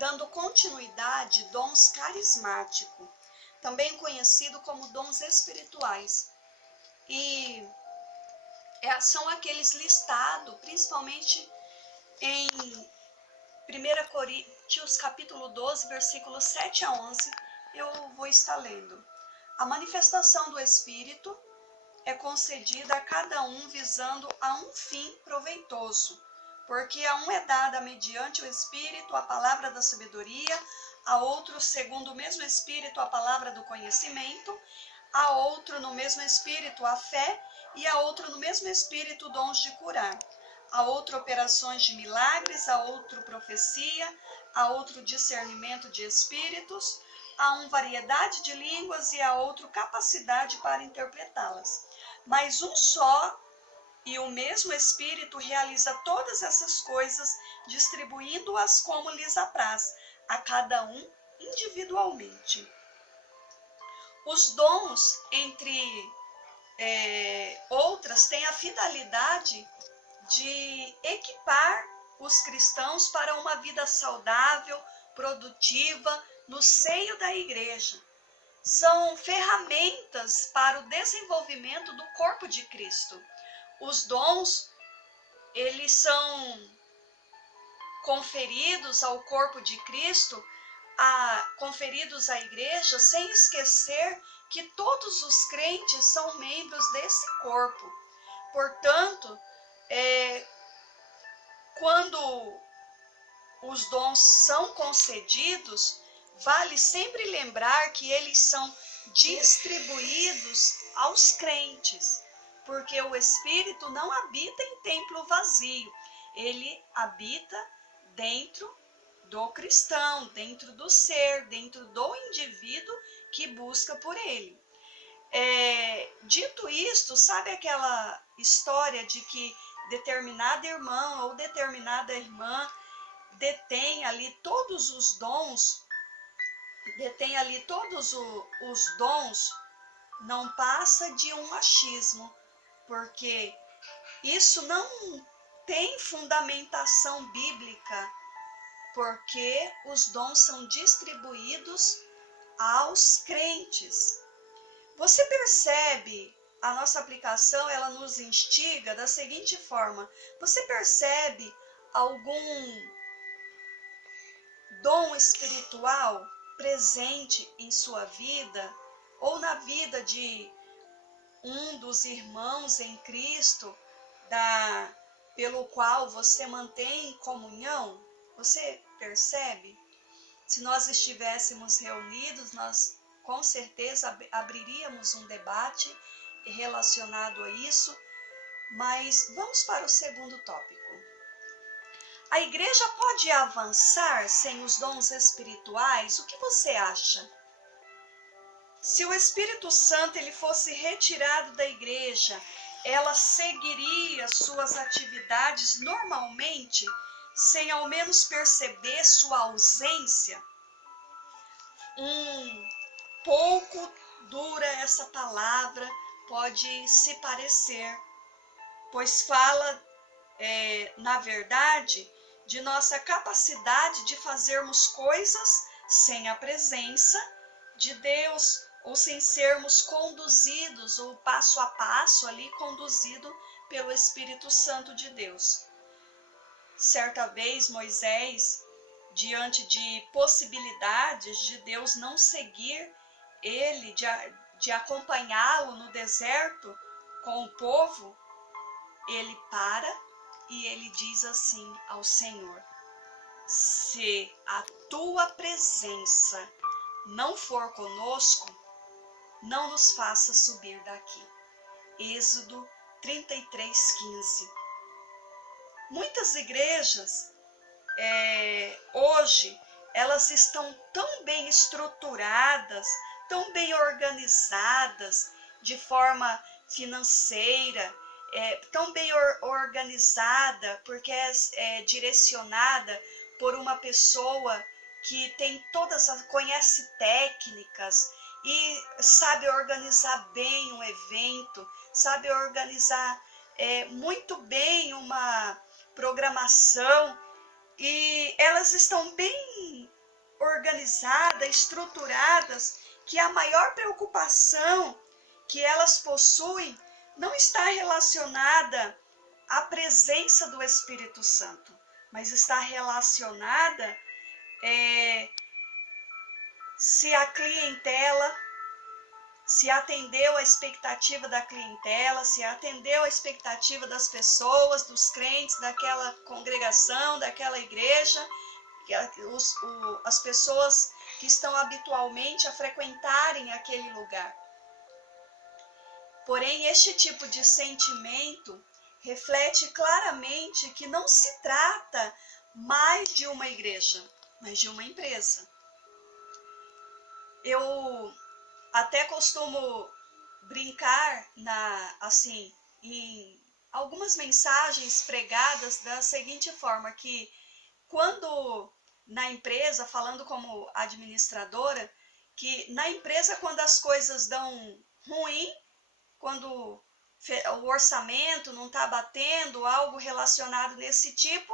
dando continuidade, dons carismáticos, também conhecido como dons espirituais. E são aqueles listados, principalmente em 1 Coríntios capítulo 12, versículos 7 a 11, eu vou estar lendo. A manifestação do Espírito é concedida a cada um visando a um fim proveitoso, porque a um é dada mediante o Espírito a palavra da sabedoria, a outro segundo o mesmo Espírito a palavra do conhecimento, a outro no mesmo Espírito a fé e a outro no mesmo Espírito dons de curar, a outro operações de milagres, a outro profecia, a outro discernimento de espíritos, a um variedade de línguas e a outro capacidade para interpretá-las. Mas um só e o mesmo Espírito realiza todas essas coisas, distribuindo-as como lhes apraz, a cada um individualmente. Os dons, entre outras, têm a finalidade de equipar os cristãos para uma vida saudável, produtiva, no seio da igreja. São ferramentas para o desenvolvimento do corpo de Cristo. Os dons, eles são conferidos ao corpo de Cristo, conferidos à igreja, sem esquecer que todos os crentes são membros desse corpo. Portanto, quando os dons são concedidos, vale sempre lembrar que eles são distribuídos aos crentes, porque o Espírito não habita em templo vazio, ele habita dentro do cristão, dentro do ser, dentro do indivíduo que busca por ele. Dito isto, sabe aquela história de que determinada irmã ou determinada irmã detém ali todos os dons, não passa de um achismo, porque isso não tem fundamentação bíblica, porque os dons são distribuídos aos crentes. Você percebe, a nossa aplicação, ela nos instiga da seguinte forma: você percebe algum dom espiritual presente em sua vida, ou na vida de um dos irmãos em Cristo, pelo qual você mantém comunhão? Você percebe? Se nós estivéssemos reunidos, nós com certeza abriríamos um debate relacionado a isso, mas vamos para o segundo tópico. A igreja pode avançar sem os dons espirituais? O que você acha? Se o Espírito Santo ele fosse retirado da igreja, ela seguiria suas atividades normalmente, sem ao menos perceber sua ausência? Pouco dura essa palavra pode se parecer, pois fala, na verdade, de nossa capacidade de fazermos coisas sem a presença de Deus, ou sem sermos conduzidos, ou passo a passo ali conduzido pelo Espírito Santo de Deus. Certa vez Moisés, diante de possibilidades de Deus não seguir ele, de acompanhá-lo no deserto com o povo, ele para e ele diz assim ao Senhor: se a tua presença não for conosco, não nos faça subir daqui. Êxodo 33:15. Muitas igrejas hoje, elas estão tão bem estruturadas, tão bem organizadas de forma financeira, tão bem organizada porque é direcionada por uma pessoa que tem conhece técnicas e sabe organizar bem um evento, sabe organizar muito bem uma programação, e elas estão bem organizadas, estruturadas, que a maior preocupação que elas possuem não está relacionada à presença do Espírito Santo, mas está relacionada se a clientela, se atendeu a expectativa da clientela, se atendeu a expectativa das pessoas, dos crentes, daquela congregação, daquela igreja, as pessoas que estão habitualmente a frequentarem aquele lugar. Porém, este tipo de sentimento reflete claramente que não se trata mais de uma igreja, mas de uma empresa. Eu até costumo brincar em algumas mensagens pregadas da seguinte forma, que quando na empresa, falando como administradora, que na empresa quando as coisas dão ruim, quando o orçamento não está batendo, algo relacionado nesse tipo,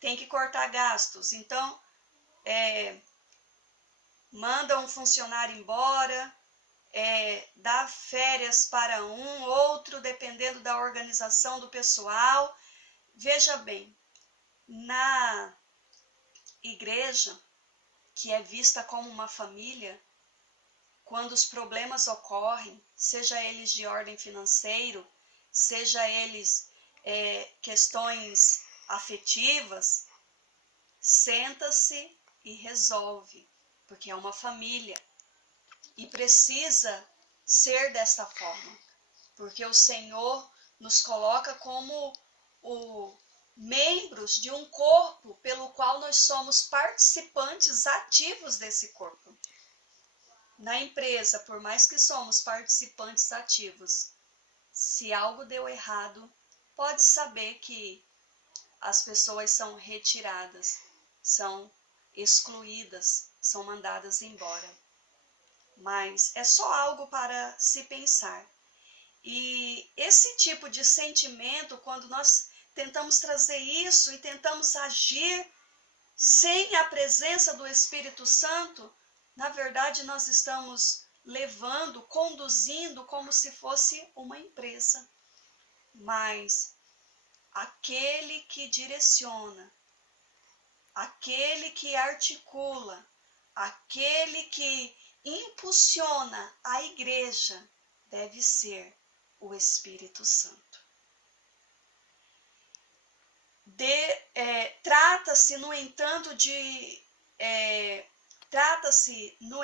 tem que cortar gastos. Então, manda um funcionário embora, dá férias para um, outro, dependendo da organização do pessoal. Veja bem, na igreja, que é vista como uma família, quando os problemas ocorrem, seja eles de ordem financeira, seja eles questões afetivas, senta-se e resolve, porque é uma família e precisa ser desta forma, porque o Senhor nos coloca como membros de um corpo pelo qual nós somos participantes ativos desse corpo. Na empresa, por mais que somos participantes ativos, se algo deu errado, pode saber que as pessoas são retiradas, são excluídas, são mandadas embora. Mas é só algo para se pensar. E esse tipo de sentimento, quando nós tentamos trazer isso e tentamos agir sem a presença do Espírito Santo, na verdade nós estamos levando, conduzindo como se fosse uma empresa. Mas aquele que direciona, aquele que articula, aquele que impulsiona a igreja deve ser o Espírito Santo. Trata-se, no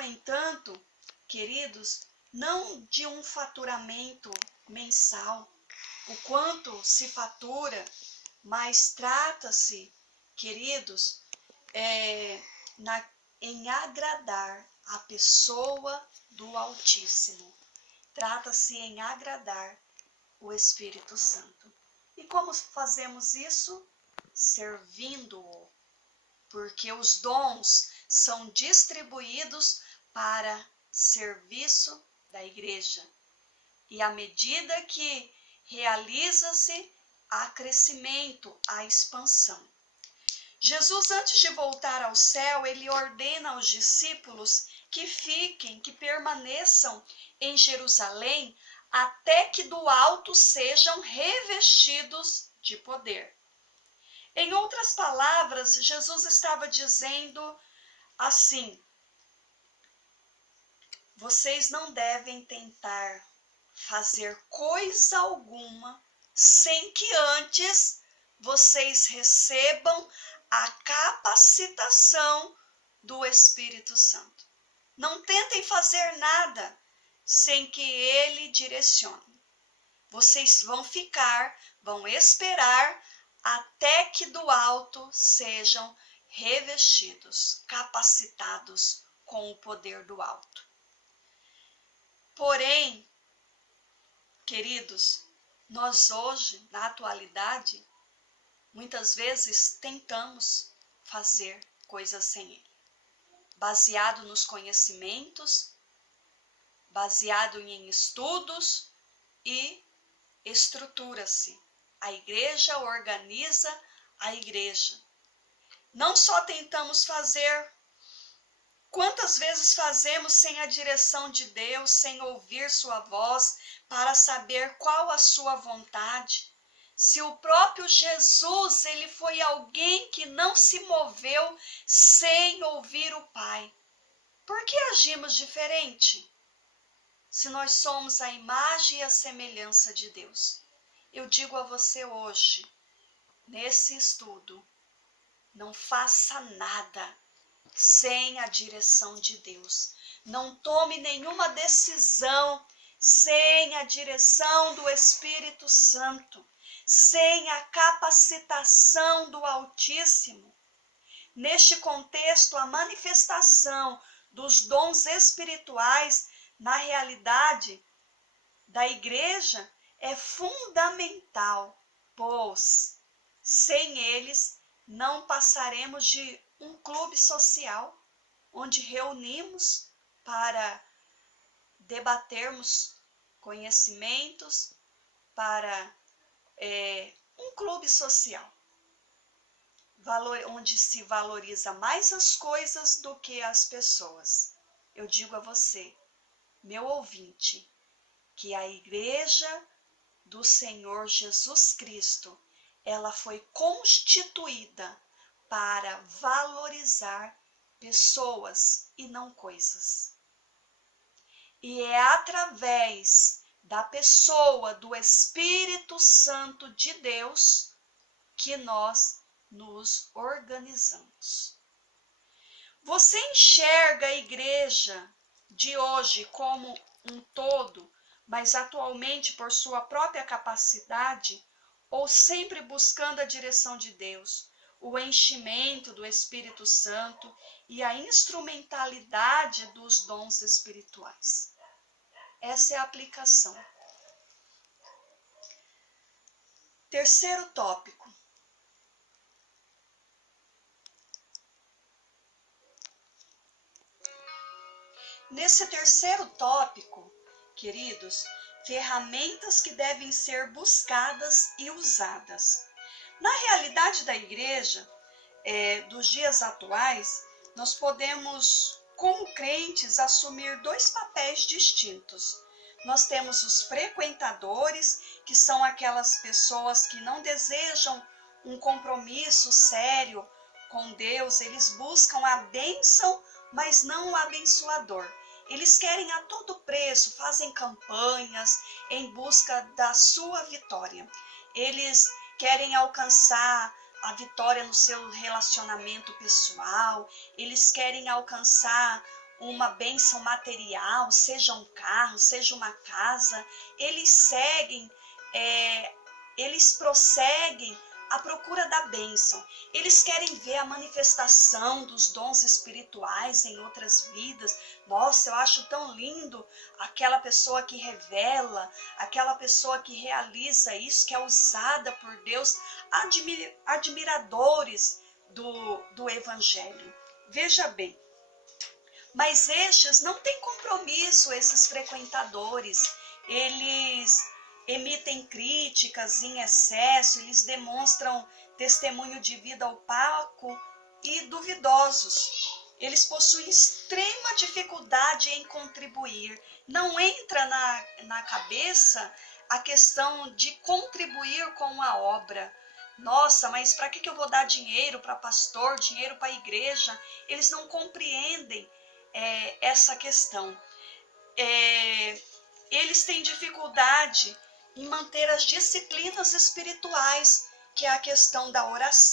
entanto, queridos, não de um faturamento mensal, o quanto se fatura, mas trata-se, queridos, em agradar a pessoa do Altíssimo. Trata-se em agradar o Espírito Santo. E como fazemos isso? Servindo-o, porque os dons são distribuídos para serviço da igreja. E à medida que realiza-se, há crescimento, há expansão. Jesus, antes de voltar ao céu, ele ordena aos discípulos que que permaneçam em Jerusalém, até que do alto sejam revestidos de poder. Em outras palavras, Jesus estava dizendo assim: vocês não devem tentar fazer coisa alguma sem que antes vocês recebam a capacitação do Espírito Santo. Não tentem fazer nada sem que ele direcione. Vocês vão esperar até que do alto sejam revestidos, capacitados com o poder do alto. Porém, queridos, nós hoje, na atualidade, muitas vezes tentamos fazer coisas sem ele, baseado nos conhecimentos, baseado em estudos, e estrutura-se. A igreja organiza a igreja. Não só tentamos fazer, quantas vezes fazemos sem a direção de Deus, sem ouvir sua voz, para saber qual a sua vontade? Se o próprio Jesus, ele foi alguém que não se moveu sem ouvir o Pai. Por que agimos diferente? Se nós somos a imagem e a semelhança de Deus. Eu digo a você hoje, nesse estudo, não faça nada sem a direção de Deus. Não tome nenhuma decisão sem a direção do Espírito Santo, sem a capacitação do Altíssimo. Neste contexto, a manifestação dos dons espirituais na realidade da igreja é fundamental, pois sem eles não passaremos de um clube social onde reunimos para debatermos conhecimentos, para um clube social, onde se valoriza mais as coisas do que as pessoas. Eu digo a você, meu ouvinte, que a igreja do Senhor Jesus Cristo, ela foi constituída para valorizar pessoas e não coisas. E é através da pessoa do Espírito Santo de Deus que nós nos organizamos. Você enxerga a igreja de hoje como um todo, mas atualmente por sua própria capacidade, ou sempre buscando a direção de Deus, o enchimento do Espírito Santo e a instrumentalidade dos dons espirituais? Essa é a aplicação. Terceiro tópico. Nesse terceiro tópico, queridos, ferramentas que devem ser buscadas e usadas. Na realidade da igreja, dos dias atuais, nós podemos, como crentes, assumir dois papéis distintos. Nós temos os frequentadores, que são aquelas pessoas que não desejam um compromisso sério com Deus, eles buscam a bênção, mas não o abençoador. Eles querem a todo preço, fazem campanhas em busca da sua vitória. Eles querem alcançar a vitória no seu relacionamento pessoal, eles querem alcançar uma bênção material, seja um carro, seja uma casa. Eles seguem, eles prosseguem à procura da bênção. Eles querem ver a manifestação dos dons espirituais em outras vidas. Nossa, eu acho tão lindo aquela pessoa que revela, aquela pessoa que realiza isso, que é usada por Deus, admiradores do Evangelho. Veja bem, mas estes não têm compromisso, esses frequentadores. Eles emitem críticas em excesso, eles demonstram testemunho de vida opaco e duvidosos. Eles possuem extrema dificuldade em contribuir. Não entra na cabeça a questão de contribuir com a obra. Nossa, mas para que eu vou dar dinheiro para pastor, dinheiro para a igreja? Eles não compreendem essa questão. Eles têm dificuldade em manter as disciplinas espirituais, que é a questão da oração.